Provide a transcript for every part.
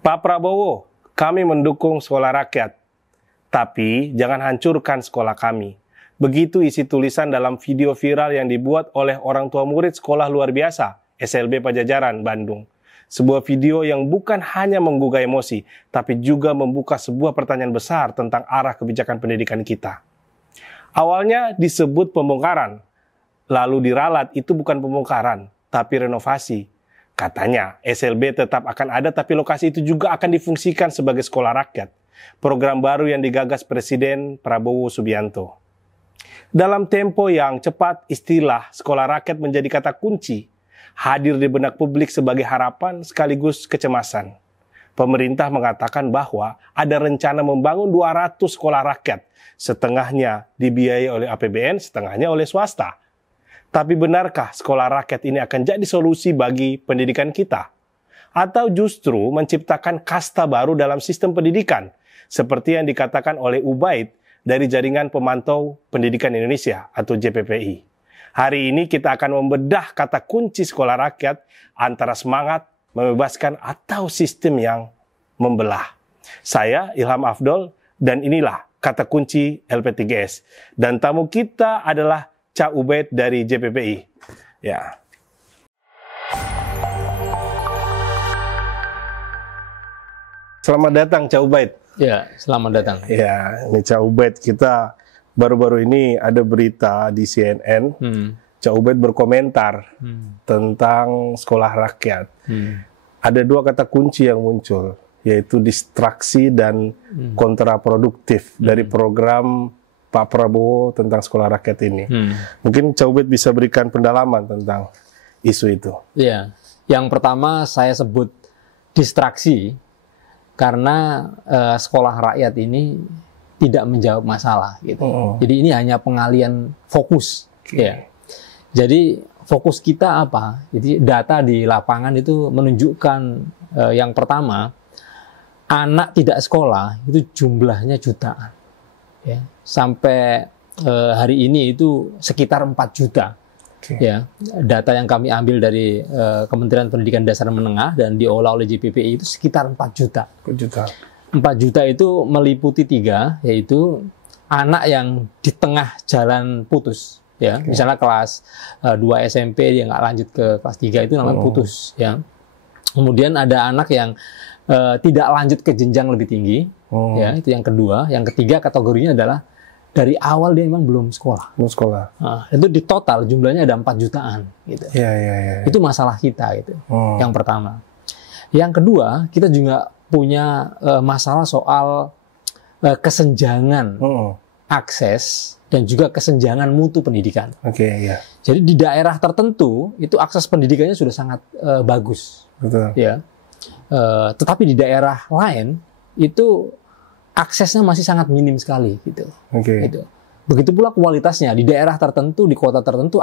Pak Prabowo, kami mendukung sekolah rakyat, tapi jangan hancurkan sekolah kami. Begitu isi tulisan dalam video viral yang dibuat oleh orang tua murid sekolah luar biasa, SLB Pajajaran, Bandung. Sebuah video yang bukan hanya menggugah emosi, tapi juga membuka sebuah pertanyaan besar tentang arah kebijakan pendidikan kita. Awalnya disebut pembongkaran, lalu diralat itu bukan pembongkaran, tapi renovasi. Katanya, SLB tetap akan ada tapi lokasi itu juga akan difungsikan sebagai sekolah rakyat. Program baru yang digagas Presiden Prabowo Subianto. Dalam tempo yang cepat, istilah sekolah rakyat menjadi kata kunci. Hadir di benak publik sebagai harapan sekaligus kecemasan. Pemerintah mengatakan bahwa ada rencana membangun 200 sekolah rakyat. Setengahnya dibiayai oleh APBN, setengahnya oleh swasta. Tapi benarkah sekolah rakyat ini akan jadi solusi bagi pendidikan kita? Atau justru menciptakan kasta baru dalam sistem pendidikan, seperti yang dikatakan oleh Ubaid dari Jaringan Pemantau Pendidikan Indonesia atau JPPI. Hari ini kita akan membedah kata kunci sekolah rakyat antara semangat, membebaskan atau sistem yang membelah. Saya Ilham Afdol dan inilah kata kunci LP3S. Dan tamu kita adalah Cak Ubaid dari JPPI. Ya. Selamat datang Cak Ubaid. Ya, selamat datang. Ya, ini Cak Ubaid, kita baru-baru ini ada berita di CNN. Cak Ubaid berkomentar tentang sekolah rakyat. Ada dua kata kunci yang muncul, yaitu distraksi dan kontraproduktif dari program Pak Prabowo tentang sekolah rakyat ini. Mungkin Cak Ubaid bisa berikan pendalaman tentang isu itu. Iya, yang pertama saya sebut distraksi karena sekolah rakyat ini tidak menjawab masalah gitu. Jadi ini hanya pengalian fokus. Ya. Jadi fokus kita apa? Jadi data di lapangan itu menunjukkan yang pertama, anak tidak sekolah itu jumlahnya jutaan. Ya, sampai hari ini itu sekitar 4 juta. Ya, data yang kami ambil dari Kementerian Pendidikan Dasar Menengah dan diolah oleh JPPI itu sekitar 4 juta. 4 juta itu meliputi 3, yaitu anak yang di tengah jalan putus. Ya, misalnya kelas 2 SMP dia nggak lanjut ke kelas 3 itu namanya putus. Ya, kemudian ada anak yang tidak lanjut ke jenjang lebih tinggi. Ya, itu yang kedua. Yang ketiga kategorinya adalah dari awal dia memang belum sekolah. Belum sekolah. Nah, itu di total jumlahnya ada 4 jutaan. Gitu. Ya. Itu masalah kita. Gitu. Yang pertama. Yang kedua, kita juga punya masalah soal kesenjangan akses dan juga kesenjangan mutu pendidikan. Jadi di daerah tertentu itu akses pendidikannya sudah sangat bagus. Betul. Ya. Tetapi di daerah lain itu aksesnya masih sangat minim sekali gitu. Gitu. Begitu pula kualitasnya di daerah tertentu, di kota tertentu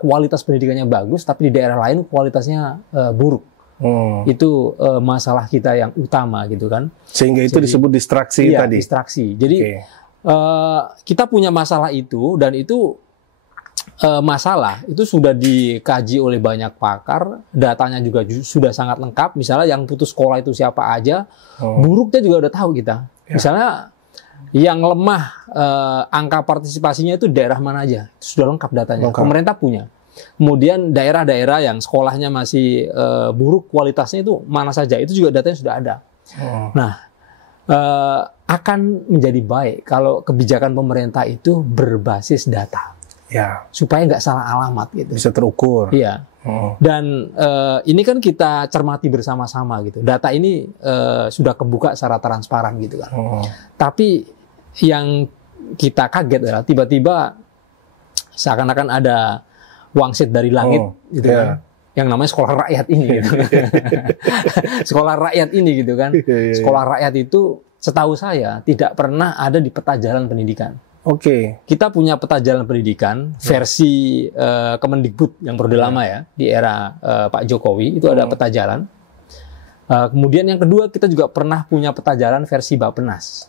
kualitas pendidikannya bagus, tapi di daerah lain kualitasnya buruk. Itu masalah kita yang utama gitu kan. Sehingga itu disebut distraksi tadi. Distraksi. Jadi kita punya masalah itu dan itu masalah itu sudah dikaji oleh banyak pakar, datanya juga sudah sangat lengkap. Misalnya yang putus sekolah itu siapa aja, buruknya juga udah tahu kita. Misalnya yang lemah angka partisipasinya itu daerah mana aja, itu sudah lengkap datanya. Pemerintah punya. Kemudian daerah-daerah yang sekolahnya masih buruk kualitasnya itu mana saja, itu juga datanya sudah ada. Nah, akan menjadi baik kalau kebijakan pemerintah itu berbasis data. Ya. Supaya nggak salah alamat gitu. Bisa terukur. Iya. Dan ini kan kita cermati bersama-sama gitu. Data ini sudah kebuka secara transparan gitu kan. Tapi yang kita kaget adalah tiba-tiba seakan-akan ada wangsit dari langit gitu kan. Yang namanya sekolah rakyat ini gitu. Sekolah rakyat ini gitu kan. Sekolah rakyat itu setahu saya tidak pernah ada di peta jalan pendidikan. Kita punya peta jalan pendidikan versi Kemendikbud yang periode lama ya, di era Pak Jokowi itu ada peta jalan. Kemudian yang kedua kita juga pernah punya peta jalan versi Bappenas.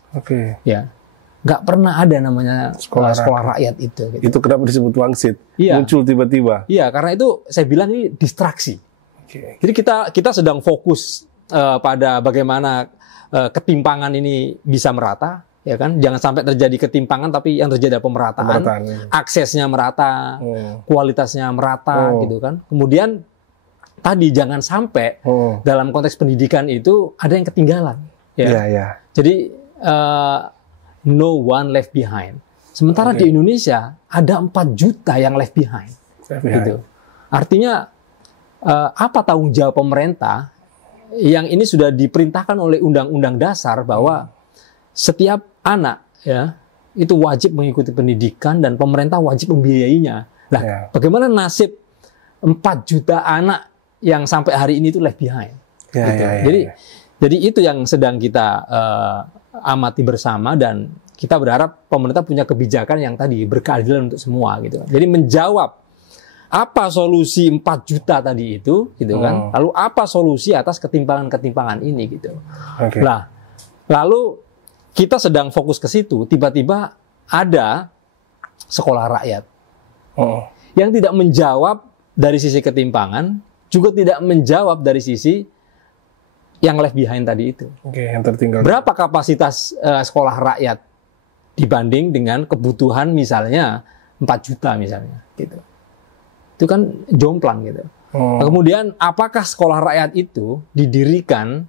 Ya, nggak pernah ada namanya sekolah rakyat itu. Gitu. Itu kenapa disebut wangsit? Muncul tiba-tiba. Iya, karena itu saya bilang ini distraksi. Jadi kita sedang fokus pada bagaimana ketimpangan ini bisa merata, ya kan? Jangan sampai terjadi ketimpangan, tapi yang terjadi adalah pemerataan. Aksesnya merata, kualitasnya merata, gitu kan? Kemudian tadi jangan sampai dalam konteks pendidikan itu ada yang ketinggalan. Ya. Jadi no one left behind. Sementara di Indonesia ada 4 juta yang left behind. Gitu. Artinya apa tanggung jawab pemerintah yang ini sudah diperintahkan oleh Undang-Undang Dasar bahwa setiap anak ya itu wajib mengikuti pendidikan dan pemerintah wajib membiayainya. Nah, bagaimana nasib 4 juta anak yang sampai hari ini itu left behind? Jadi itu yang sedang kita amati bersama, dan kita berharap pemerintah punya kebijakan yang tadi berkeadilan untuk semua gitu. Jadi menjawab apa solusi 4 juta tadi itu gitu kan. Lalu apa solusi atas ketimpangan-ketimpangan ini gitu. Nah, lalu kita sedang fokus ke situ, tiba-tiba ada sekolah rakyat yang tidak menjawab dari sisi ketimpangan, juga tidak menjawab dari sisi yang left behind tadi itu. Yang tertinggal. Berapa kapasitas sekolah rakyat dibanding dengan kebutuhan misalnya 4 juta misalnya gitu. Itu kan jomplang gitu. Nah, kemudian apakah sekolah rakyat itu didirikan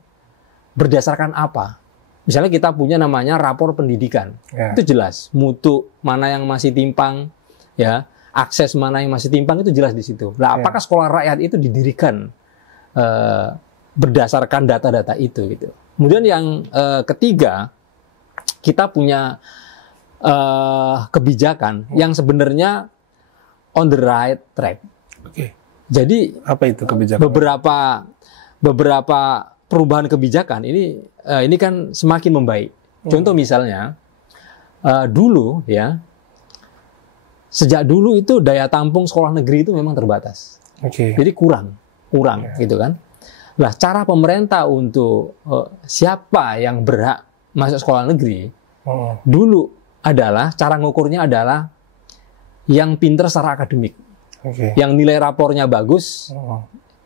berdasarkan apa? Misalnya kita punya namanya rapor pendidikan. Itu jelas mutu mana yang masih timpang, ya, akses mana yang masih timpang itu jelas di situ. Nah, apakah sekolah rakyat itu didirikan berdasarkan data-data itu gitu. Kemudian yang ketiga, kita punya kebijakan yang sebenarnya on the right track. Jadi apa itu kebijakan? Beberapa perubahan kebijakan ini kan semakin membaik. Contoh misalnya dulu ya, sejak dulu itu daya tampung sekolah negeri itu memang terbatas. Jadi kurang gitu kan. Nah, cara pemerintah untuk siapa yang berhak masuk sekolah negeri dulu adalah cara ngukurnya adalah yang pinter secara akademik, yang nilai rapornya bagus,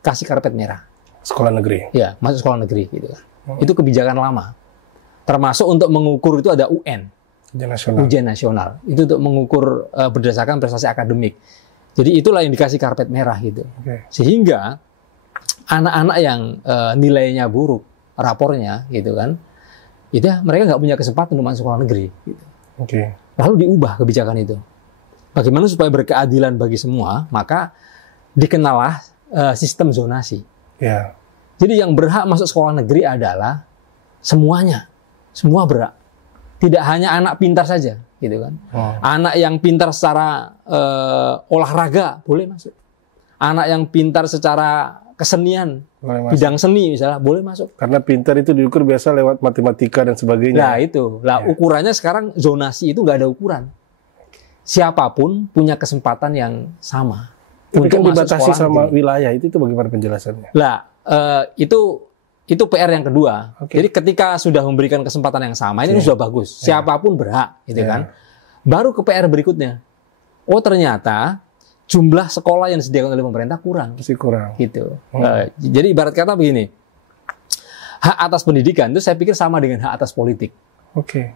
kasih karpet merah. Sekolah negeri. Ya, masuk sekolah negeri gitu kan. Itu kebijakan lama. Termasuk untuk mengukur itu ada UN, ujian nasional. Itu untuk mengukur berdasarkan prestasi akademik. Jadi itulah yang dikasih karpet merah gitu. Sehingga anak-anak yang nilainya buruk rapornya gitu kan, itu mereka nggak punya kesempatan untuk masuk sekolah negeri gitu. Lalu diubah kebijakan itu. Bagaimana supaya berkeadilan bagi semua, maka dikenalah sistem zonasi. Jadi yang berhak masuk sekolah negeri adalah semuanya, semua berhak. Tidak hanya anak pintar saja gitu kan. Anak yang pintar secara olahraga boleh masuk. Anak yang pintar secara kesenian, bidang seni misalnya, boleh masuk. Karena pintar itu diukur biasa lewat matematika dan sebagainya. Nah itu, ukurannya sekarang zonasi itu nggak ada ukuran. Siapapun punya kesempatan yang sama. Tapi kan dibatasi sama wilayah, itu bagaimana penjelasannya? Nah, itu PR yang kedua. Jadi ketika sudah memberikan kesempatan yang sama, ini sudah bagus. Siapapun berhak, gitu kan. Baru ke PR berikutnya. Oh ternyata jumlah sekolah yang disediakan oleh pemerintah kurang. Masih kurang. Gitu. Jadi ibarat kata begini, hak atas pendidikan itu saya pikir sama dengan hak atas politik.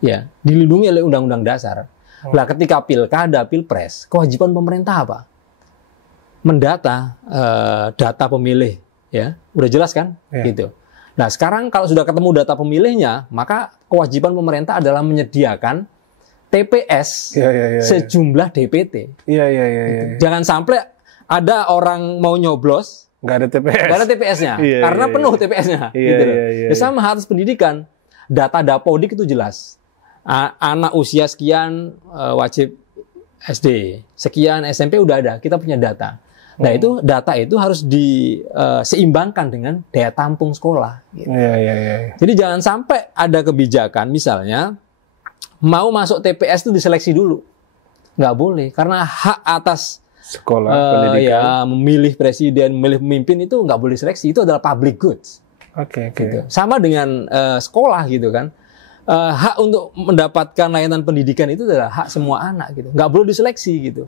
Ya, dilindungi oleh Undang-Undang Dasar. Nah, ketika pilkada, pilpres, kewajiban pemerintah apa? Mendata data pemilih, ya, udah jelas kan? Gitu. Nah, sekarang kalau sudah ketemu data pemilihnya, maka kewajiban pemerintah adalah menyediakan TPS sejumlah DPT. Gitu. Jangan sampai ada orang mau nyoblos, nggak ada TPS. Nggak ada TPS-nya, karena penuh TPS-nya. Gitu. Sama atas pendidikan, data Dapodik itu jelas. Anak usia sekian wajib SD, sekian SMP udah ada, kita punya data. Nah itu data itu harus diseimbangkan dengan daya tampung sekolah. Gitu. Jadi jangan sampai ada kebijakan misalnya mau masuk TPS itu diseleksi dulu, nggak boleh karena hak atas sekolah pendidikan, memilih presiden, memilih pemimpin itu nggak boleh seleksi, itu adalah public goods. Gitu. Sama dengan sekolah gitu kan. Hak untuk mendapatkan layanan pendidikan itu adalah hak semua anak gitu, nggak boleh diseleksi gitu.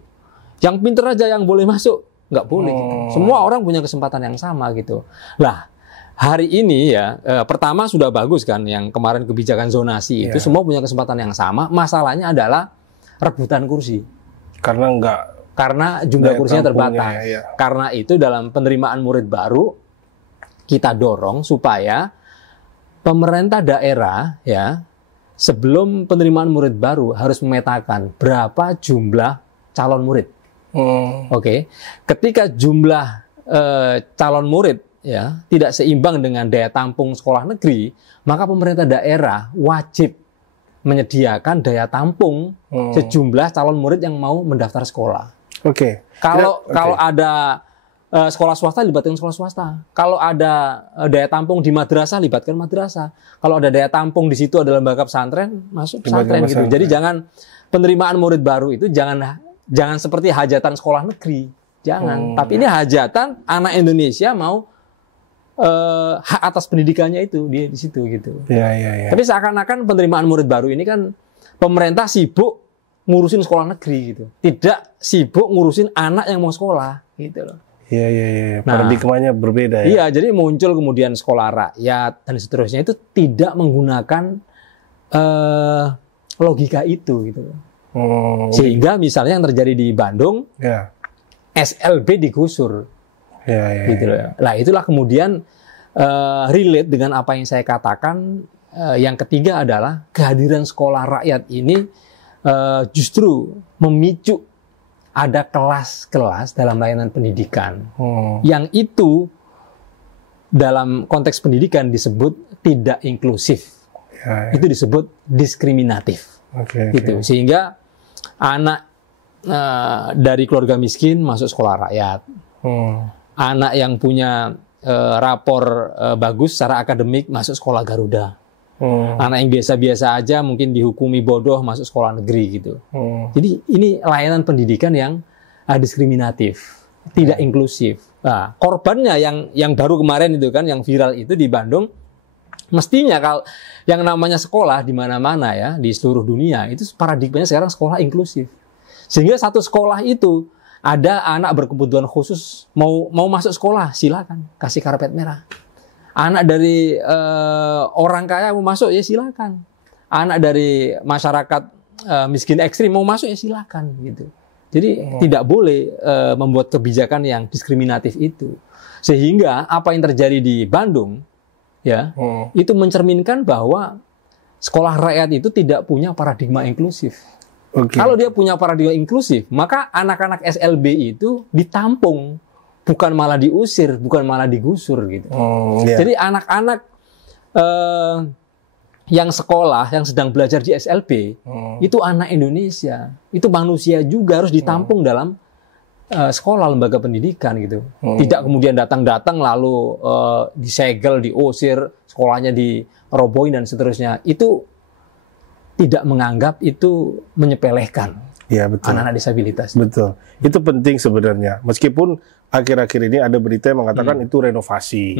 Yang pintar aja yang boleh masuk, nggak boleh gitu. Semua orang punya kesempatan yang sama gitu. Lah, hari ini ya, pertama sudah bagus kan, yang kemarin kebijakan zonasi itu semua punya kesempatan yang sama. Masalahnya adalah rebutan kursi. Karena jumlah kursinya terbatas. Ya. Karena itu dalam penerimaan murid baru kita dorong supaya pemerintah daerah ya sebelum penerimaan murid baru harus memetakan berapa jumlah calon murid. Oke. Ketika jumlah calon murid ya tidak seimbang dengan daya tampung sekolah negeri, maka pemerintah daerah wajib menyediakan daya tampung sejumlah calon murid yang mau mendaftar sekolah. Oke. Kalau ada sekolah swasta, libatkan sekolah swasta. Kalau ada daya tampung di madrasah, libatkan madrasah. Kalau ada daya tampung di situ ada lembaga pesantren, masuk pesantren gitu. Jadi jangan penerimaan murid baru itu jangan seperti hajatan sekolah negeri. Jangan. Tapi ini hajatan anak Indonesia mau hak atas pendidikannya itu dia di situ gitu. Ya. Tapi seakan-akan penerimaan murid baru ini kan pemerintah sibuk ngurusin sekolah negeri gitu, tidak sibuk ngurusin anak yang mau sekolah gitu loh. Iya. Paradigmanya berbeda ya. Iya, jadi muncul kemudian sekolah rakyat dan seterusnya itu tidak menggunakan logika itu gitu loh. Sehingga misalnya yang terjadi di Bandung, SLB digusur. Gitu loh. Nah, itulah kemudian relate dengan apa yang saya katakan. Yang ketiga adalah kehadiran sekolah rakyat ini justru memicu ada kelas-kelas dalam layanan pendidikan yang itu dalam konteks pendidikan disebut tidak inklusif. Itu disebut diskriminatif. Gitu. Sehingga anak dari keluarga miskin masuk sekolah rakyat. Anak yang punya rapor bagus secara akademik masuk sekolah Garuda. Anak yang biasa-biasa aja mungkin dihukumi bodoh masuk sekolah negeri gitu. Jadi ini layanan pendidikan yang diskriminatif, tidak inklusif. Nah, korbannya yang baru kemarin itu kan, yang viral itu di Bandung, mestinya kalau yang namanya sekolah di mana-mana ya di seluruh dunia itu paradigmanya sekarang sekolah inklusif. Sehingga satu sekolah itu ada anak berkebutuhan khusus mau masuk sekolah, silakan kasih karpet merah. Anak dari orang kaya mau masuk ya silakan. Anak dari masyarakat miskin ekstrim mau masuk ya silakan gitu. Jadi tidak boleh membuat kebijakan yang diskriminatif itu. Sehingga apa yang terjadi di Bandung ya itu mencerminkan bahwa sekolah rakyat itu tidak punya paradigma inklusif. Kalau dia punya paradigma inklusif, maka anak-anak SLB itu ditampung, bukan malah diusir, bukan malah digusur gitu. Jadi anak-anak yang sekolah, yang sedang belajar di SLB, itu anak Indonesia, itu manusia juga harus ditampung dalam sekolah, lembaga pendidikan gitu. Tidak kemudian datang-datang lalu disegel, diusir, sekolahnya dirobohin dan seterusnya. Itu tidak menganggap itu menyepelekan anak-anak disabilitas. Betul. Itu penting sebenarnya. Meskipun akhir-akhir ini ada berita yang mengatakan itu renovasi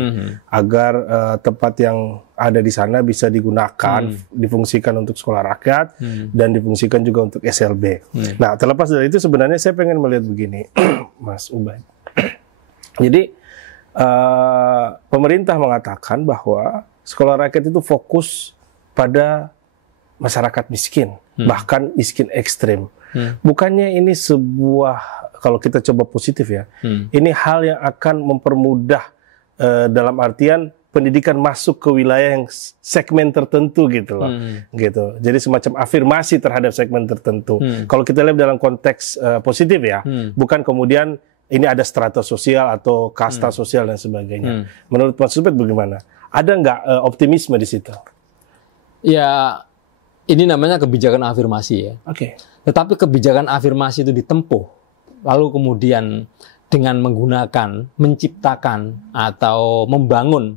agar tempat yang ada di sana bisa digunakan, difungsikan untuk sekolah rakyat dan difungsikan juga untuk SLB. Nah, terlepas dari itu sebenarnya saya pengen melihat begini, Mas Ubay. Jadi pemerintah mengatakan bahwa sekolah rakyat itu fokus pada masyarakat miskin, bahkan miskin ekstrim. Bukannya ini sebuah, kalau kita coba positif ya, ini hal yang akan mempermudah dalam artian pendidikan masuk ke wilayah yang segmen tertentu gitu loh, gitu. Jadi semacam afirmasi terhadap segmen tertentu. Kalau kita lihat dalam konteks positif ya, bukan kemudian ini ada strata sosial atau kasta sosial dan sebagainya. Menurut Mas Ubed bagaimana? Ada nggak optimisme di situ? Ya, ini namanya kebijakan afirmasi ya. Tetapi kebijakan afirmasi itu ditempuh, lalu kemudian dengan menggunakan, menciptakan atau membangun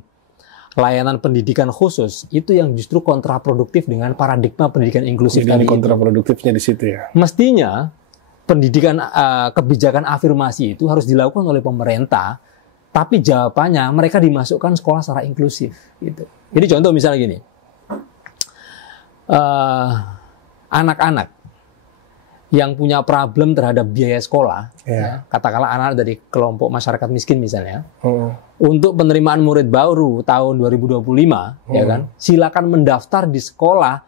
layanan pendidikan khusus, itu yang justru kontraproduktif dengan paradigma pendidikan inklusif tadi. Kontraproduktifnya di situ ya. Mestinya pendidikan kebijakan afirmasi itu harus dilakukan oleh pemerintah, tapi jawabannya mereka dimasukkan sekolah secara inklusif. Gitu. Jadi contoh misalnya gini. Anak-anak yang punya problem terhadap biaya sekolah, ya, katakanlah anak dari kelompok masyarakat miskin misalnya, untuk penerimaan murid baru tahun 2025, ya kan, silakan mendaftar di sekolah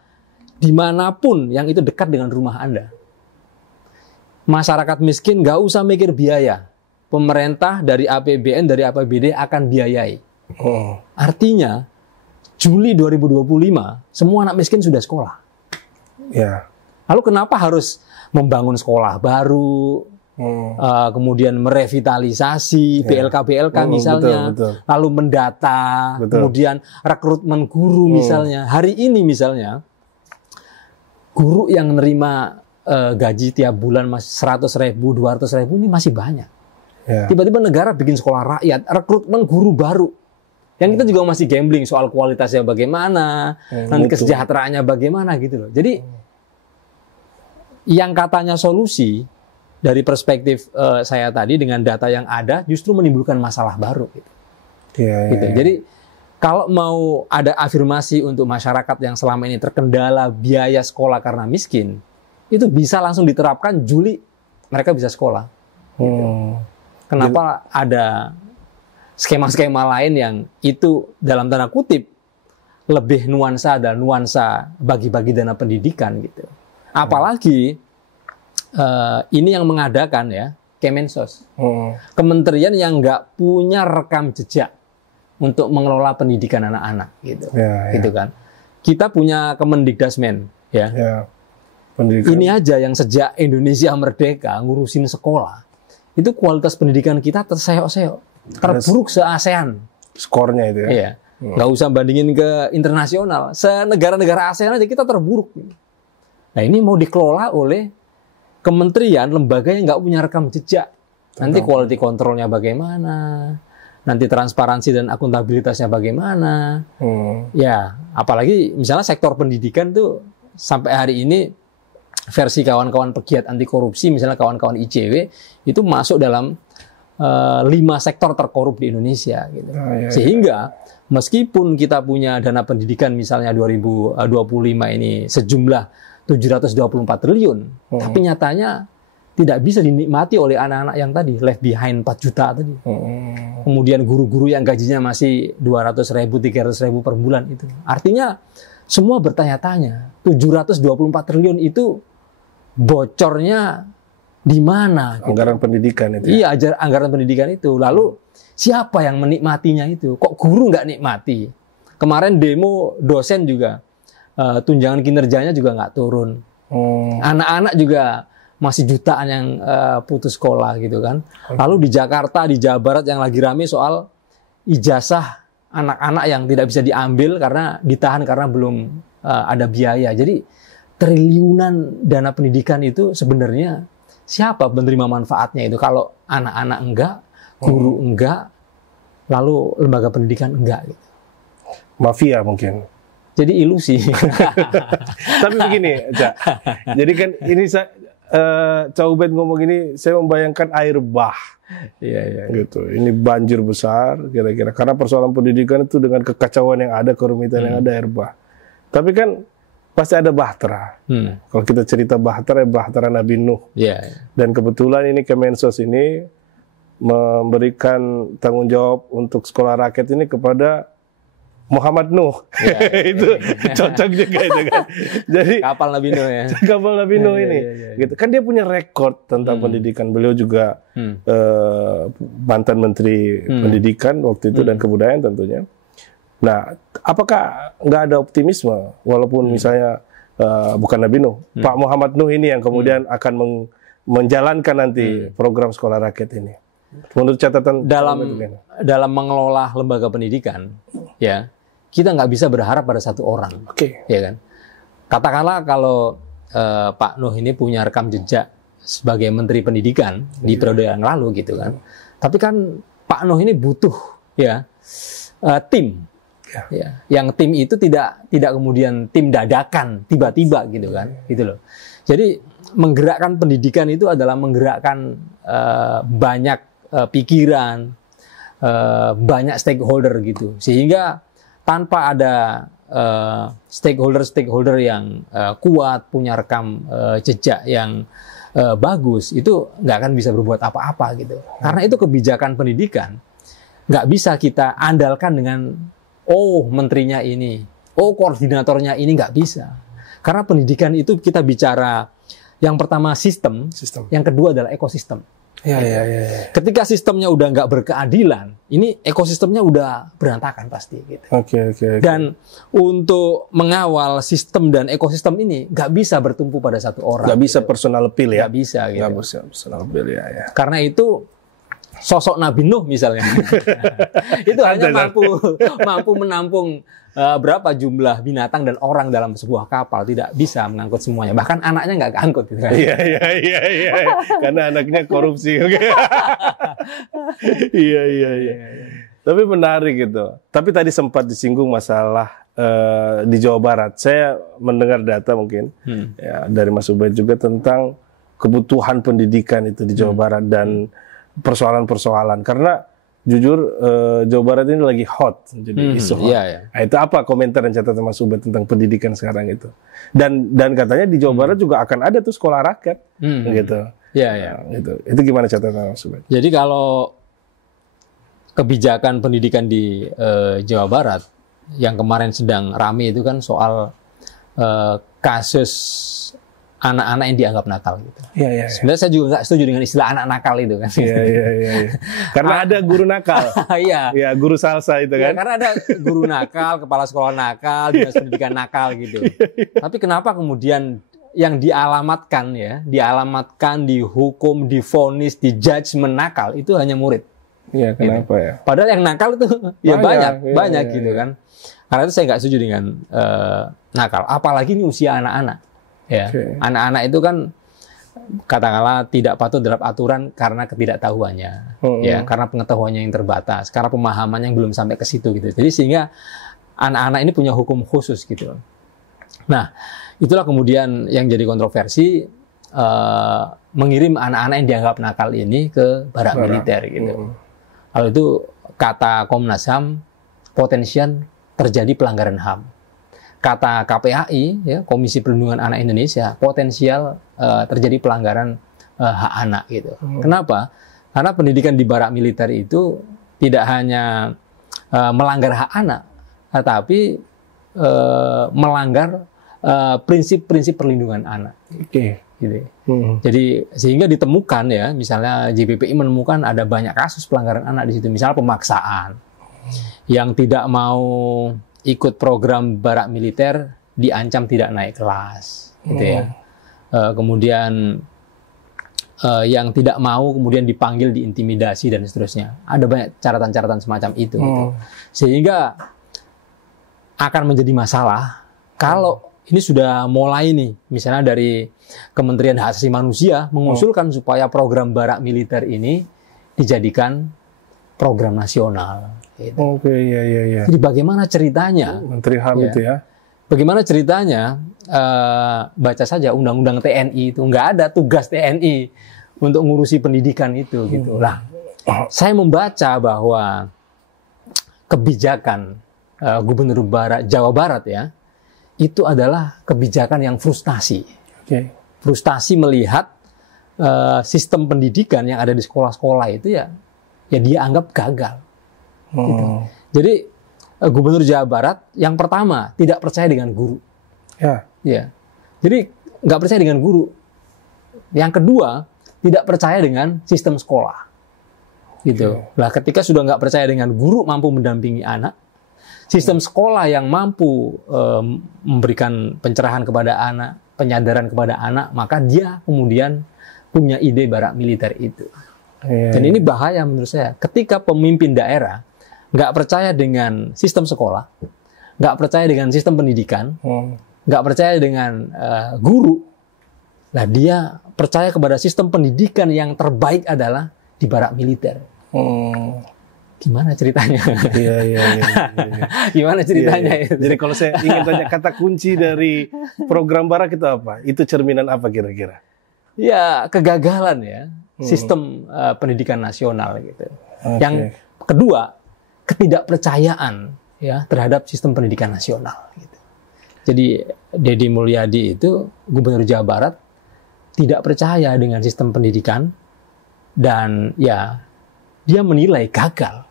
dimanapun yang itu dekat dengan rumah Anda. Masyarakat miskin nggak usah mikir biaya. Pemerintah dari APBN, dari APBD akan biayai. Artinya, Juli 2025, semua anak miskin sudah sekolah. Ya. Lalu kenapa harus membangun sekolah baru, kemudian merevitalisasi BLK misalnya, betul. lalu mendata, kemudian rekrutmen guru misalnya. Hari ini misalnya, guru yang menerima gaji tiap bulan masih 100.000, 200.000 ini masih banyak. Ya. Tiba-tiba negara bikin sekolah rakyat, rekrutmen guru baru. Yang kita juga masih gambling soal kualitasnya bagaimana, nanti kesejahteraannya bagaimana gitu loh. Jadi yang katanya solusi dari perspektif saya tadi dengan data yang ada justru menimbulkan masalah baru. Gitu. Gitu. Jadi kalau mau ada afirmasi untuk masyarakat yang selama ini terkendala biaya sekolah karena miskin, itu bisa langsung diterapkan Juli mereka bisa sekolah. Gitu. Kenapa ada skema-skema lain yang itu dalam tanda kutip lebih nuansa dan nuansa bagi-bagi dana pendidikan gitu. Apalagi ini yang mengadakan ya Kemensos, kementerian yang nggak punya rekam jejak untuk mengelola pendidikan anak-anak gitu, gitu kan. Kita punya Kemendikdasmen ya. Pendidikan. Ini aja yang sejak Indonesia merdeka ngurusin sekolah, itu kualitas pendidikan kita terseok-seok, terburuk se-ASEAN. Skornya itu ya. Iya. Nggak usah bandingin ke internasional. Se-negara-negara ASEAN aja kita terburuk. Nah ini mau dikelola oleh kementerian, lembaga yang nggak punya rekam jejak. Nanti quality controlnya bagaimana, nanti transparansi dan akuntabilitasnya bagaimana. Ya, apalagi misalnya sektor pendidikan tuh sampai hari ini versi kawan-kawan pegiat anti korupsi, misalnya kawan-kawan ICW itu masuk dalam 5 sektor terkorup di Indonesia. Gitu. Sehingga meskipun kita punya dana pendidikan misalnya 2025 ini sejumlah 724 triliun, tapi nyatanya tidak bisa dinikmati oleh anak-anak yang tadi left behind 4 juta tadi. Kemudian guru-guru yang gajinya masih 200.000, 300.000 per bulan itu. Artinya semua bertanya-tanya, 724 triliun itu bocornya di mana? Gitu. Anggaran pendidikan itu. Iya, anggaran pendidikan itu. Lalu siapa yang menikmatinya itu? Kok guru nggak nikmati? Kemarin demo dosen juga. Tunjangan kinerjanya juga nggak turun. Anak-anak juga masih jutaan yang putus sekolah gitu kan. Lalu di Jakarta, di Jawa Barat yang lagi rame soal ijazah anak-anak yang tidak bisa diambil karena ditahan karena belum ada biaya. Jadi triliunan dana pendidikan itu sebenarnya siapa penerima manfaatnya itu? Kalau anak-anak enggak, guru enggak, lalu lembaga pendidikan enggak gitu. Mafia mungkin. Jadi ilusi. Tapi begini, Cak. Jadi kan ini Cak Ubed ngomong ini, saya membayangkan air bah. Iya. Gitu. Ini banjir besar, kira-kira. Karena persoalan pendidikan itu dengan kekacauan yang ada, kerumitan yang ada, air bah. Tapi kan pasti ada bahtera. Kalau kita cerita bahtera, bahtera Nabi Nuh. Dan kebetulan ini Kemensos ini memberikan tanggung jawab untuk sekolah rakyat ini kepada Muhammad Nuh. Itu cocok juga itu kan. Jadi kapal Nabi Nuh ya. Kapal Nabi Nuh ini. Gitu. Kan dia punya rekod tentang pendidikan. Beliau juga mantan menteri pendidikan waktu itu dan kebudayaan tentunya. Nah, apakah nggak ada optimisme walaupun misalnya bukan Nabi Nuh, Pak Muhammad Nuh ini yang kemudian akan menjalankan nanti program sekolah rakyat ini? Menurut catatan dalam mengelola lembaga pendidikan, ya kita nggak bisa berharap pada satu orang, ya kan? Katakanlah kalau Pak Nuh ini punya rekam jejak sebagai Menteri Pendidikan di periode yang lalu, gitu kan? Tapi kan Pak Nuh ini butuh ya tim, ya. Yang tim itu tidak kemudian tim dadakan tiba-tiba, gitu kan? Gitu loh. Jadi menggerakkan pendidikan itu adalah menggerakkan banyak pikiran, banyak stakeholder gitu, sehingga tanpa ada stakeholder yang kuat, punya rekam jejak yang bagus, itu nggak akan bisa berbuat apa-apa gitu. Karena itu kebijakan pendidikan nggak bisa kita andalkan dengan menterinya ini, koordinatornya ini, nggak bisa. Karena pendidikan itu kita bicara yang pertama sistem. Yang kedua adalah ekosistem. Ya. Ketika sistemnya udah nggak berkeadilan, ini ekosistemnya udah berantakan pasti. Gitu. Oke. Dan untuk mengawal sistem dan ekosistem ini nggak bisa bertumpu pada satu orang. Nggak bisa personal appeal ya. Nggak bisa. Gitu. Nggak bisa personal appeal ya. Karena itu sosok Nabi Nuh misalnya, itu hanya mampu menampung berapa jumlah binatang dan orang dalam sebuah kapal, tidak bisa mengangkut semuanya. Bahkan anaknya nggak keangkut. Gitu kan? Iya. Karena anaknya korupsi. Iya. Tapi menarik gitu. Tapi tadi sempat disinggung masalah di Jawa Barat. Saya mendengar data mungkin ya, dari Mas Ubaid juga tentang kebutuhan pendidikan itu di Jawa Barat dan persoalan-persoalan. Karena jujur Jawa Barat ini lagi hot jadi isu hot. Nah, itu apa komentar dan catatan Mas Ubaid tentang pendidikan sekarang itu? Dan katanya di Jawa Barat juga akan ada tuh sekolah rakyat gitu. Iya. Itu gimana catatan Mas Ubaid? Jadi kalau kebijakan pendidikan di Jawa Barat yang kemarin sedang ramai itu kan soal kasus anak-anak yang dianggap nakal gitu. Iya. Sebenarnya saya juga nggak setuju dengan istilah anak nakal itu kan. Iya. Karena ada guru nakal. Iya. Ya, guru salsa itu kan. Ya, karena ada guru nakal, kepala sekolah nakal, dinas pendidikan nakal gitu. Tapi kenapa kemudian yang dialamatkan, dihukum, divonis, dijudgement nakal itu hanya murid? Iya, kenapa ya? Padahal yang nakal itu banyak gitu kan. Karena itu saya nggak setuju dengan nakal. Apalagi ini usia anak-anak. Ya, anak-anak itu kan katakanlah tidak patuh terhadap aturan karena ketidaktahuannya, ya, karena pengetahuannya yang terbatas, karena pemahamannya yang belum sampai ke situ gitu. Jadi sehingga anak-anak ini punya hukum khusus gitu. Nah, itulah kemudian yang jadi kontroversi, mengirim anak-anak yang dianggap nakal ini ke barak militer gitu. Lalu itu kata Komnas HAM potensial terjadi pelanggaran HAM. Kata KPAI, ya, Komisi Perlindungan Anak Indonesia, potensial terjadi pelanggaran hak anak gitu. Kenapa? Karena pendidikan di barak militer itu tidak hanya melanggar hak anak, tetapi melanggar prinsip-prinsip perlindungan anak. Gitu. Jadi sehingga ditemukan ya, misalnya JPPI menemukan ada banyak kasus pelanggaran anak di situ, misalnya pemaksaan, yang tidak mau ikut program barak militer diancam tidak naik kelas, gitu ya. Kemudian yang tidak mau kemudian dipanggil, diintimidasi dan seterusnya. Ada banyak catatan-catatan semacam itu. Gitu. Sehingga akan menjadi masalah kalau ini sudah mulai nih, misalnya dari Kementerian Hak Asasi Manusia mengusulkan supaya program barak militer ini dijadikan program nasional. Gitu. Iya. Jadi bagaimana ceritanya? Menteri HAM itu ya. Bagaimana ceritanya? Baca saja Undang-Undang TNI itu, nggak ada tugas TNI untuk ngurusi pendidikan itu. Gitu. Lah, saya membaca bahwa kebijakan Gubernur Jawa Barat ya, itu adalah kebijakan yang frustasi. Frustasi melihat sistem pendidikan yang ada di sekolah-sekolah itu ya dia anggap gagal. Gitu. Jadi Gubernur Jawa Barat yang pertama tidak percaya dengan guru. Ya. Jadi nggak percaya dengan guru. Yang kedua tidak percaya dengan sistem sekolah. Gitu. Lah ketika sudah nggak percaya dengan guru mampu mendampingi anak, sistem sekolah yang mampu memberikan pencerahan kepada anak, penyadaran kepada anak, maka dia kemudian punya ide barak militer itu. Dan ini bahaya menurut saya. Ketika pemimpin daerah nggak percaya dengan sistem sekolah, nggak percaya dengan sistem pendidikan, nggak percaya dengan guru, lah dia percaya kepada sistem pendidikan yang terbaik adalah di barak militer. Gimana ceritanya? Iya. Gimana ceritanya? Itu? Jadi kalau saya ingin tanya kata kunci dari program barak itu apa? Itu cerminan apa kira-kira? Ya kegagalan ya sistem pendidikan nasional gitu. Yang kedua, ketidakpercayaan ya terhadap sistem pendidikan nasional. Gitu. Jadi Deddy Mulyadi itu Gubernur Jawa Barat tidak percaya dengan sistem pendidikan dan ya dia menilai gagal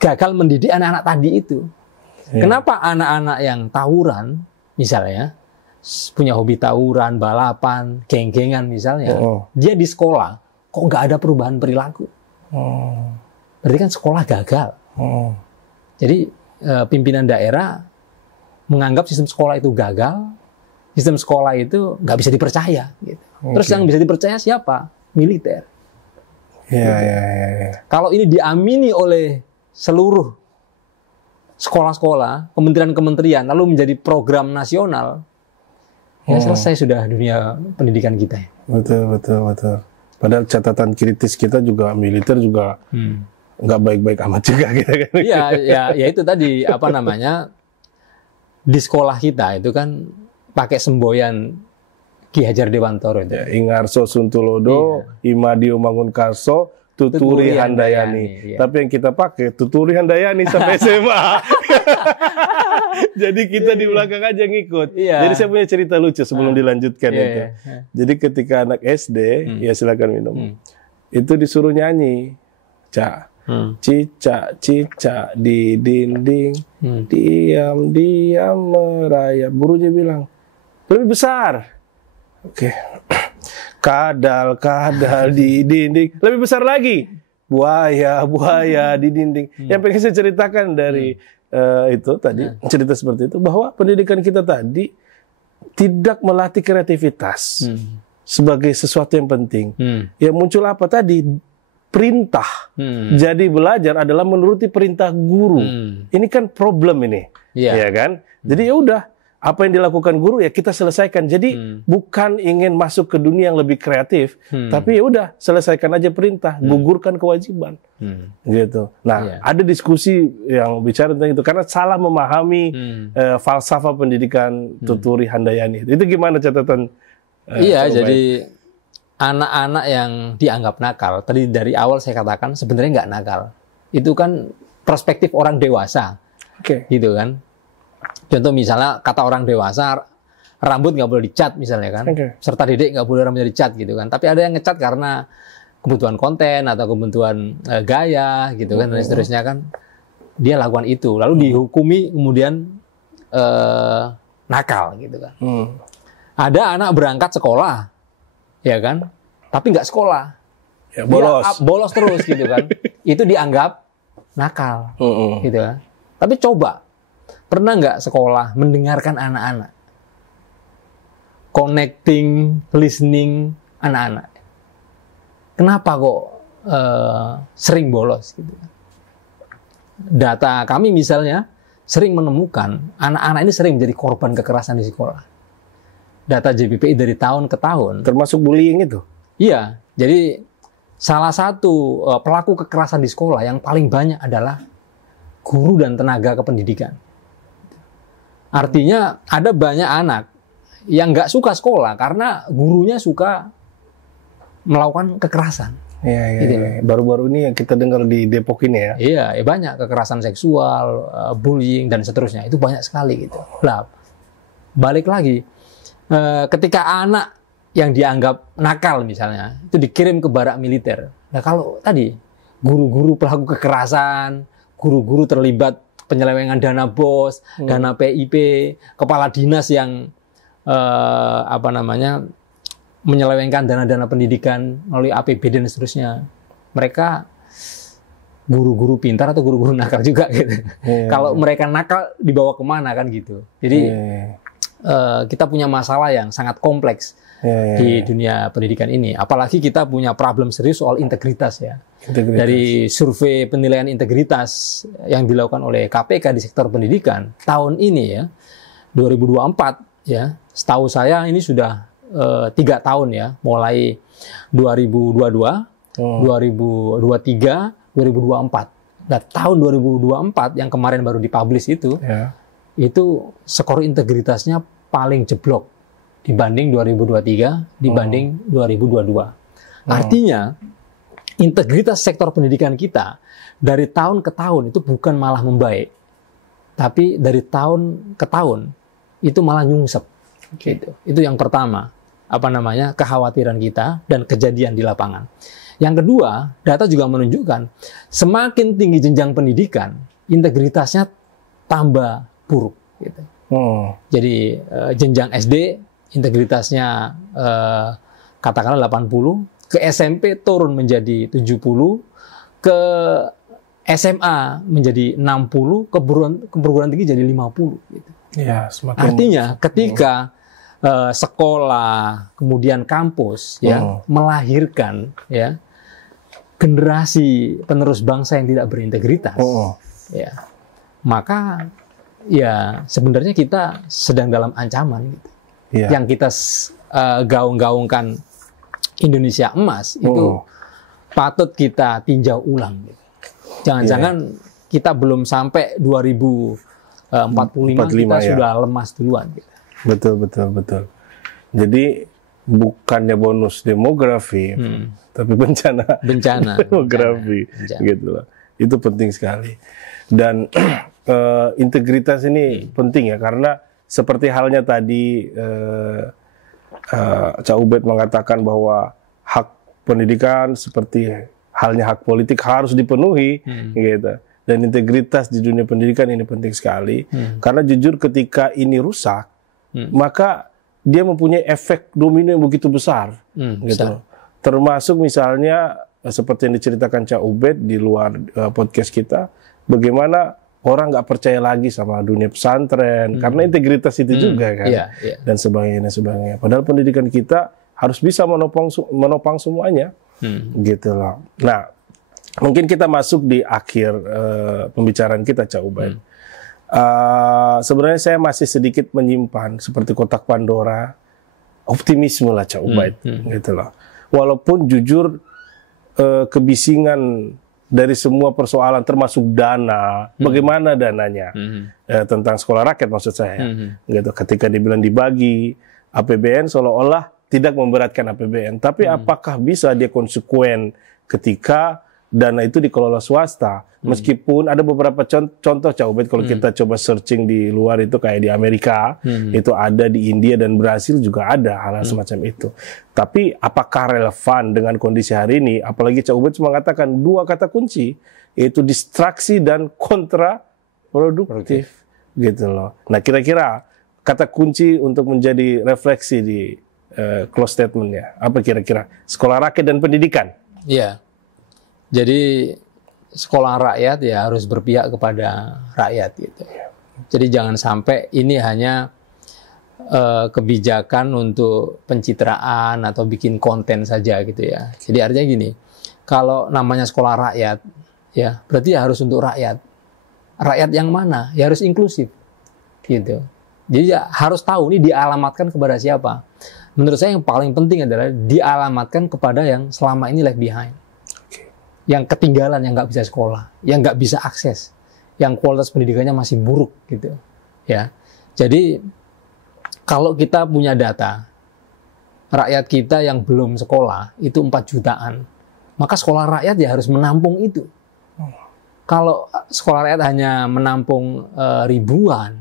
gagal mendidik anak-anak tadi itu. Ya. Kenapa anak-anak yang tawuran, misalnya, punya hobi tawuran, balapan, geng-gengan misalnya, dia di sekolah, kok nggak ada perubahan perilaku? Berarti kan sekolah gagal. Jadi pimpinan daerah menganggap sistem sekolah itu gagal, sistem sekolah itu nggak bisa dipercaya. Gitu. Terus yang bisa dipercaya siapa? Militer. Ya. Kalau ini diamini oleh seluruh sekolah-sekolah, kementerian-kementerian, lalu menjadi program nasional, ya selesai sudah dunia pendidikan kita. Betul. Padahal catatan kritis kita juga militer juga nggak baik-baik amat juga gitu kan. Iya, itu tadi apa namanya, di sekolah kita itu kan pakai semboyan Ki Hajar Dewantara itu. Ya, Ingarso Suntulodo, Imadio Mangunkarso, Tuturi Handayani. Tapi yang kita pakai Tuturi Handayani sampai SMA. Jadi kita di belakang aja ngikut. Jadi saya punya cerita lucu sebelum dilanjutkan itu. Jadi ketika anak SD, ya silakan minum. Itu disuruh nyanyi. Cicak di dinding, diam merayap. Gurunya bilang, lebih besar. Oke. Kadal di dinding, lebih besar lagi. Buaya di dinding. Yang pengen saya ceritakan dari itu tadi, cerita seperti itu, bahwa pendidikan kita tadi tidak melatih kreativitas sebagai sesuatu yang penting. Yang muncul apa tadi? Perintah. Jadi belajar adalah menuruti perintah guru. Ini kan problem ini, ya kan? Jadi ya udah, apa yang dilakukan guru ya kita selesaikan. Jadi bukan ingin masuk ke dunia yang lebih kreatif, tapi ya udah selesaikan aja perintah, gugurkan kewajiban, gitu. Nah, ada diskusi yang bicara tentang itu karena salah memahami falsafah pendidikan Tuturi Handayani. Itu gimana catatan? Jadi anak-anak yang dianggap nakal, tadi dari awal saya katakan sebenarnya nggak nakal. Itu kan perspektif orang dewasa, gitu kan. Contoh misalnya kata orang dewasa, rambut nggak boleh dicat misalnya kan, serta didik nggak boleh rambutnya dicat gitu kan. Tapi ada yang ngecat karena kebutuhan konten atau kebutuhan gaya gitu kan, dan seterusnya kan. Dia lakukan itu, lalu dihukumi kemudian nakal gitu kan. Ada anak berangkat sekolah, ya kan, tapi nggak sekolah, bolos terus gitu kan. Itu dianggap nakal, gitu kan. Tapi coba. Pernah nggak sekolah mendengarkan anak-anak? Connecting, listening anak-anak. Kenapa kok sering bolos? Gitu. Data kami misalnya sering menemukan anak-anak ini sering menjadi korban kekerasan di sekolah. Data JPPI dari tahun ke tahun. Termasuk bullying itu? Iya. Jadi salah satu pelaku kekerasan di sekolah yang paling banyak adalah guru dan tenaga kependidikan. Artinya ada banyak anak yang nggak suka sekolah karena gurunya suka melakukan kekerasan. Iya. Baru-baru ini yang kita dengar di Depok ini ya. Iya, banyak kekerasan seksual, bullying dan seterusnya. Itu banyak sekali gitu. Lah, balik lagi, ketika anak yang dianggap nakal misalnya itu dikirim ke barak militer. Nah kalau tadi guru-guru pelaku kekerasan, guru-guru terlibat penyelewengan dana BOS, dana PIP, kepala dinas yang menyelewengkan dana-dana pendidikan melalui APBD dan seterusnya. Mereka guru-guru pintar atau guru-guru nakal juga gitu. Kalau mereka nakal dibawa kemana kan gitu. Jadi kita punya masalah yang sangat kompleks di dunia pendidikan ini. Apalagi kita punya problem serius soal integritas ya. Dari survei penilaian integritas yang dilakukan oleh KPK di sektor pendidikan tahun ini ya, 2024 ya, setahu saya ini sudah 3 tahun ya, mulai 2022, 2023, 2024. Nah tahun 2024 yang kemarin baru dipublish itu skor integritasnya paling jeblok dibanding 2023, dibanding 2022. Artinya integritas sektor pendidikan kita dari tahun ke tahun itu bukan malah membaik, tapi dari tahun ke tahun itu malah nyungsep. Gitu. Itu yang pertama, kekhawatiran kita dan kejadian di lapangan. Yang kedua, data juga menunjukkan semakin tinggi jenjang pendidikan, integritasnya tambah buruk. Gitu. Jadi jenjang SD integritasnya katakanlah 80, ke SMP turun menjadi 70, ke SMA menjadi 60, ke perguruan tinggi jadi 50. Gitu. Ya, artinya ketika sekolah kemudian kampus ya melahirkan ya generasi penerus bangsa yang tidak berintegritas, ya maka ya sebenarnya kita sedang dalam ancaman gitu. Yang kita gaung-gaungkan Indonesia emas itu patut kita tinjau ulang. Gitu. Jangan-jangan kita belum sampai 2045 kita sudah lemas duluan. Gitu. Betul. Jadi bukannya bonus demografi, tapi bencana demografi, gitu loh. Itu penting sekali. Dan integritas ini penting ya, karena seperti halnya tadi Cak Ubed mengatakan bahwa hak pendidikan seperti halnya hak politik harus dipenuhi, gitu. Dan integritas di dunia pendidikan ini penting sekali, karena jujur ketika ini rusak, maka dia mempunyai efek domino yang begitu besar, gitu. Termasuk misalnya seperti yang diceritakan Cak Ubed di luar podcast kita, bagaimana orang nggak percaya lagi sama dunia pesantren karena integritas itu juga kan, dan sebagainya. Padahal pendidikan kita harus bisa menopang semuanya, gitu loh. Nah, mungkin kita masuk di akhir pembicaraan kita, Cak Ubed. Sebenarnya saya masih sedikit menyimpan seperti kotak Pandora, optimisme lah Cak Ubed, gitu loh. Walaupun jujur kebisingan dari semua persoalan termasuk dana, bagaimana dananya, tentang sekolah rakyat maksud saya, gitu. Ketika dibilang dibagi APBN seolah-olah tidak memberatkan APBN, tapi apakah bisa dia konsekuen ketika dana itu dikelola swasta, meskipun ada beberapa contoh Cak Ubed kalau kita coba searching di luar itu kayak di Amerika, itu ada, di India dan Brasil juga ada hal semacam itu. Tapi apakah relevan dengan kondisi hari ini? Apalagi Cak Ubed mengatakan dua kata kunci, yaitu distraksi dan kontraproduktif, gitu loh. Nah, kira-kira kata kunci untuk menjadi refleksi di close statement-nya apa kira-kira? Sekolah rakyat dan pendidikan. Iya. Jadi sekolah rakyat ya harus berpihak kepada rakyat gitu. Jadi jangan sampai ini hanya kebijakan untuk pencitraan atau bikin konten saja gitu ya. Jadi artinya gini, kalau namanya sekolah rakyat ya berarti ya harus untuk rakyat. Rakyat yang mana? Ya harus inklusif gitu. Jadi ya harus tahu ini dialamatkan kepada siapa. Menurut saya yang paling penting adalah dialamatkan kepada yang selama ini left behind. Yang ketinggalan, yang nggak bisa sekolah, yang nggak bisa akses, yang kualitas pendidikannya masih buruk gitu, ya. Jadi kalau kita punya data rakyat kita yang belum sekolah itu 4 jutaan, maka sekolah rakyat ya harus menampung itu. Kalau sekolah rakyat hanya menampung ribuan,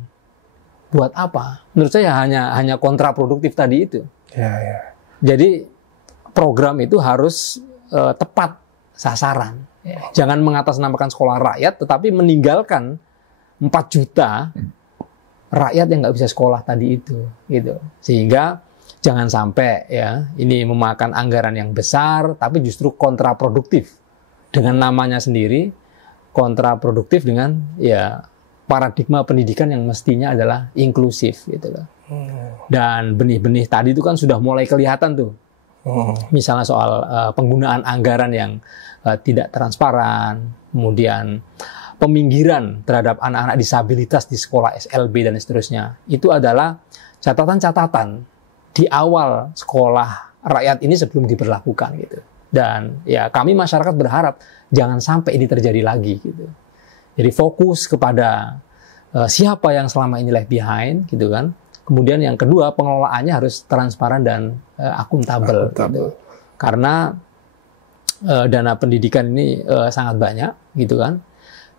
buat apa? Menurut saya hanya kontraproduktif tadi itu. Jadi program itu harus tepat sasaran. Jangan mengatasnamakan sekolah rakyat, tetapi meninggalkan 4 juta rakyat yang nggak bisa sekolah tadi itu, gitu. Sehingga jangan sampai ya ini memakan anggaran yang besar, tapi justru kontraproduktif dengan namanya sendiri, kontraproduktif dengan ya paradigma pendidikan yang mestinya adalah inklusif, gitu loh. Dan benih-benih tadi itu kan sudah mulai kelihatan tuh. Misalnya soal penggunaan anggaran yang tidak transparan, kemudian peminggiran terhadap anak-anak disabilitas di sekolah SLB dan seterusnya. Itu adalah catatan-catatan di awal sekolah rakyat ini sebelum diberlakukan gitu. Dan ya kami masyarakat berharap jangan sampai ini terjadi lagi gitu. Jadi fokus kepada siapa yang selama ini left behind gitu kan. Kemudian yang kedua, pengelolaannya harus transparan dan akuntabel. Gitu. Karena dana pendidikan ini sangat banyak, gitu kan.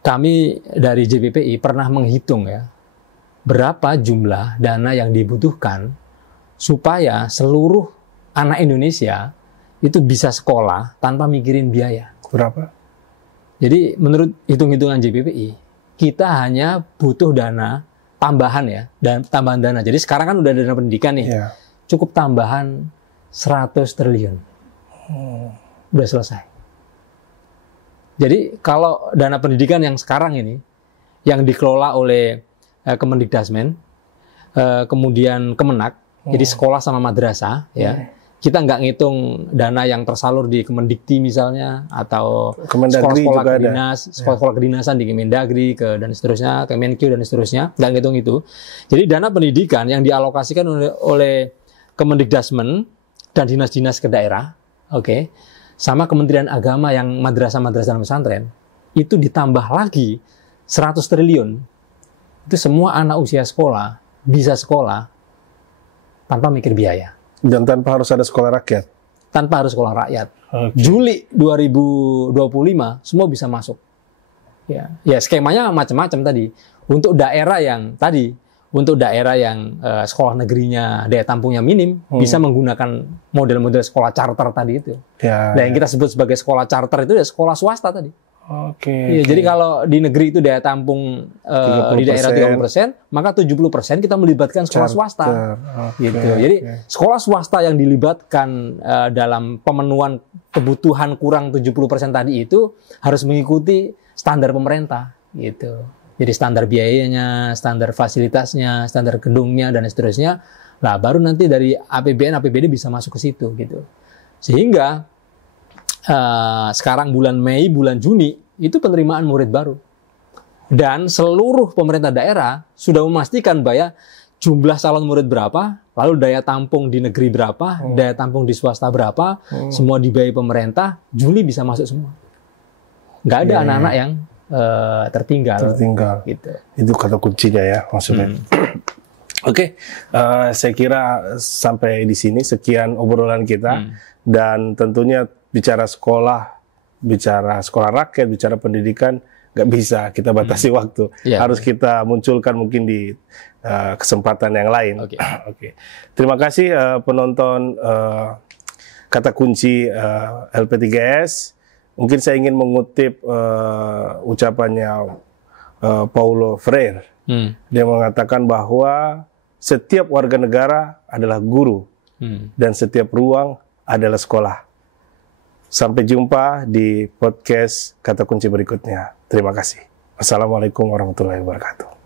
Kami dari JPPI pernah menghitung ya, berapa jumlah dana yang dibutuhkan supaya seluruh anak Indonesia itu bisa sekolah tanpa mikirin biaya. Berapa? Jadi menurut hitung-hitungan JPPI, kita hanya butuh dana tambahan ya, dan tambahan dana. Jadi sekarang kan udah ada dana pendidikan nih, cukup tambahan 100 triliun. Udah selesai. Jadi kalau dana pendidikan yang sekarang ini, yang dikelola oleh Kemendikdasmen, kemudian Kemenak, jadi sekolah sama madrasah, ya. Kita nggak ngitung dana yang tersalur di Kemendikti misalnya, atau sekolah-sekolah kedinas, sekolah-sekolah kedinasan di Kemendagri, dan seterusnya, Kemenkyu dan seterusnya, nggak ngitung itu. Jadi dana pendidikan yang dialokasikan oleh Kemendikdasmen dan dinas-dinas ke daerah, sama Kementerian Agama yang madrasah-madrasah dan pesantren, itu ditambah lagi 100 triliun. Itu semua anak usia sekolah bisa sekolah tanpa mikir biaya. Dan tanpa harus ada sekolah rakyat? Tanpa harus sekolah rakyat. Juli 2025 semua bisa masuk. Ya skemanya macam-macam tadi. Untuk daerah yang sekolah negerinya daya tampungnya minim, bisa menggunakan model-model sekolah charter tadi itu. Nah, yang kita sebut sebagai sekolah charter itu ya sekolah swasta tadi. Jadi kalau di negeri itu daya tampung di daerah 30%, maka 70% kita melibatkan sekolah swasta. Jadi sekolah swasta yang dilibatkan dalam pemenuhan kebutuhan kurang 70% tadi itu harus mengikuti standar pemerintah gitu. Jadi standar biayanya, standar fasilitasnya, standar gedungnya dan seterusnya. Lah baru nanti dari APBN, APBD bisa masuk ke situ gitu. Sehingga sekarang bulan Mei, bulan Juni itu penerimaan murid baru. Dan seluruh pemerintah daerah sudah memastikan bahwa jumlah calon murid berapa, lalu daya tampung di negeri berapa, daya tampung di swasta berapa, semua dibiayai pemerintah, Juli bisa masuk semua. Nggak ada anak-anak yang tertinggal. Gitu. Itu kata kuncinya ya maksudnya. Saya kira sampai di sini sekian obrolan kita. Dan tentunya bicara sekolah rakyat, bicara pendidikan, nggak bisa kita batasi waktu. Harus kita munculkan mungkin di kesempatan yang lain. Terima kasih penonton kata kunci LP3S. Mungkin saya ingin mengutip ucapannya Paulo Freire. Dia mengatakan bahwa setiap warga negara adalah guru dan setiap ruang adalah sekolah. Sampai jumpa di podcast Kata Kunci berikutnya. Terima kasih. Wassalamualaikum warahmatullahi wabarakatuh.